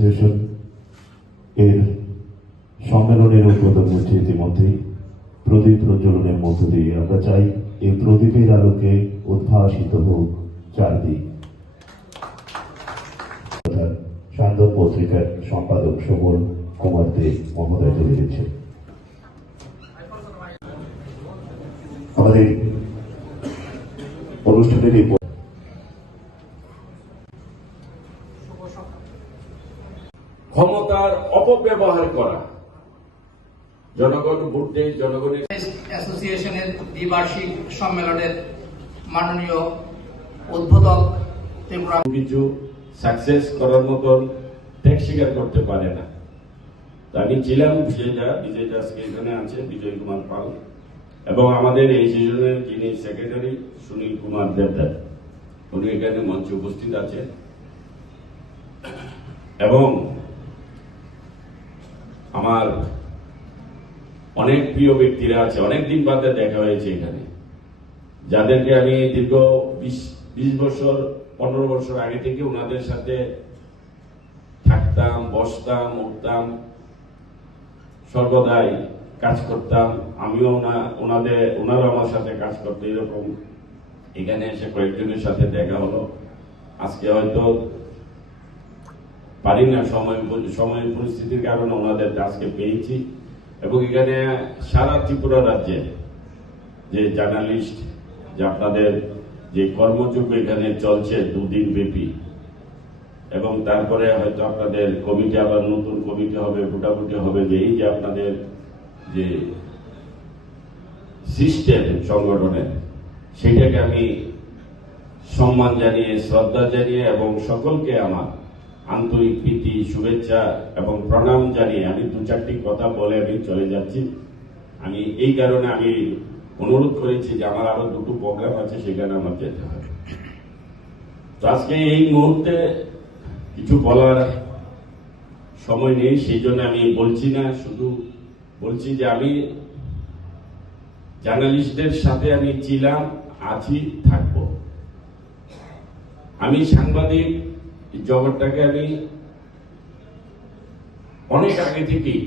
Association এর সম্মেলনের উদ্বোধন হচ্ছে ইতিমধ্যেই প্রদীপ প্রজ্বলনের মধ্য দিয়ে। আমরা চাই এই প্রদীপের আলোকে উদ্ভাসিত হোক চারদিক। সান্দন পত্রিকার সম্পাদক সুবল কুমার দে মহোদয় তুলে দিচ্ছেন। আমাদের অনুষ্ঠানের ক্ষমতার অপব্যবহার করা, জনগণ ভোট দেয়, জনগণের অ্যাসোসিয়েশনের দ্বিবার্ষিক সম্মেলনের মাননীয় উদ্বোধক কিছু সাকসেস করার মতন ত্যাগ স্বীকার করতে পারে না। আমি ছিলাম বিজয় দাসকে এখানে আছে, বিজয় কুমার পাল, এবং আমাদের এই সিজনের যিনি সেক্রেটারি সুনীল কুমার দেবদার, উনি এখানে মঞ্চে উপস্থিত আছেন। এবং আমার অনেক প্রিয় ব্যক্তিরা আছে, অনেকদিন বাদে দেখা হয়েছে এখানে, যাদেরকে আমি দীর্ঘ 20 বছর 15 বছর আগে থেকে ওনাদের সাথে থাকতাম, বসতাম, উঠতাম, সর্বদাই কাজ করতাম। আমিও ওনারা আমার সাথে কাজ করতে, এরকম এখানে এসে কয়েকজনের সাথে দেখা হলো। আজকে হয়তো পারি না, সময় পরিস্থিতির কারণে ওনাদের আজকে পেয়েছি। এবং এখানে সারা ত্রিপুরা রাজ্যে যে জার্নালিস্ট, যে আপনাদের যে কর্মযোগ্য এখানে চলছে 2 দিন ব্যাপী, এবং তারপরে হয়তো আপনাদের কমিটি, আবার নতুন কমিটি হবে, ভোটাভুটি হবে, যে এই যে আপনাদের যে সিস্টেম সংগঠনের, সেটাকে আমি সম্মান জানিয়ে, শ্রদ্ধা জানিয়ে এবং সকলকে আমার আন্তরিক প্রীতি, শুভেচ্ছা এবং প্রণাম জানিয়ে আমি 2-4টি কথা বলে আমি চলে যাচ্ছি। আমি এই কারণে আমি অনুরোধ করেছি যে আমার আরো 2টো প্রোগ্রাম আছে, সেখানে আমার যেতে হবে। তো আজকে এই মুহূর্তে কিছু বলার সময় নেই, সেই জন্য আমি বলছি না, শুধু বলছি যে আমি জার্নালিস্টদের সাথে আমি ছিলাম, আছি, থাকব। আমি সাংবাদিক জগৎটাকে আমি অনেক আগে থেকেই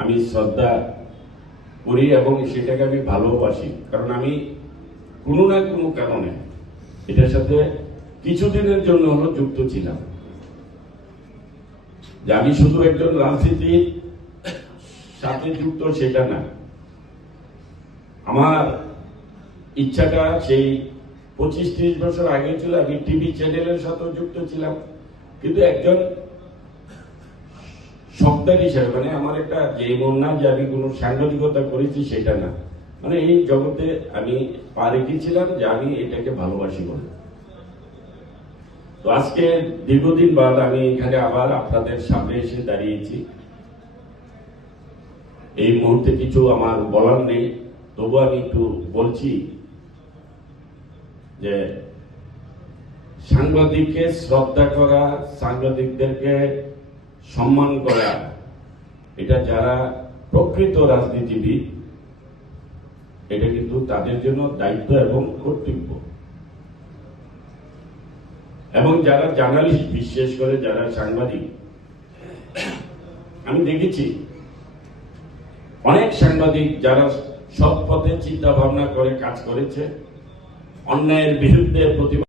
আমি শ্রদ্ধা করি এবং সেটাকে আমি ভালোবাসি। কারণ আমি কোনো না কোনো কারণে এটার সাথে কিছুদিনের জন্য হলো যুক্ত ছিলাম। যে আমি শুধু একজন রাজনীতির সাথে যুক্ত সেটা না, আমার ইচ্ছাটা সেই 25-30 বছর আগে ছিল। আমি টিভি চ্যানেলের সাথেও যুক্ত ছিলাম, কিন্তু একজন সত্তার হিসাবে, মানে আমার একটা যে এমন না যে আমি কোনো সাংবাদিকতা করেছি সেটা না, মানে এই জগতে আমি পা রেখেছিলাম যে আমি এটাকে ভালোবাসি বলে। তো আজকে দীর্ঘদিন বাদ আমি এখানে আবার আপনাদের সামনে এসে দাঁড়িয়েছি। এই মুহূর্তে কিছু আমার বলার নেই, তবু আমি একটু বলছি যে সাংবাদিককে শ্রদ্ধা করা, সাংবাদিকদেরকে সম্মান করা, এটা যারা প্রকৃত রাজনীতিবিদ, এটা কিন্তু তাদের জন্য দায়িত্ব এবং কর্তব্য। এবং যারা জার্নালিস্ট, বিশেষ করে যারা সাংবাদিক, আমি দেখেছি অনেক সাংবাদিক যারা সৎ পথে চিন্তা ভাবনা করে কাজ করেছে, অন্যায়ের বিরুদ্ধে প্রতিবাদ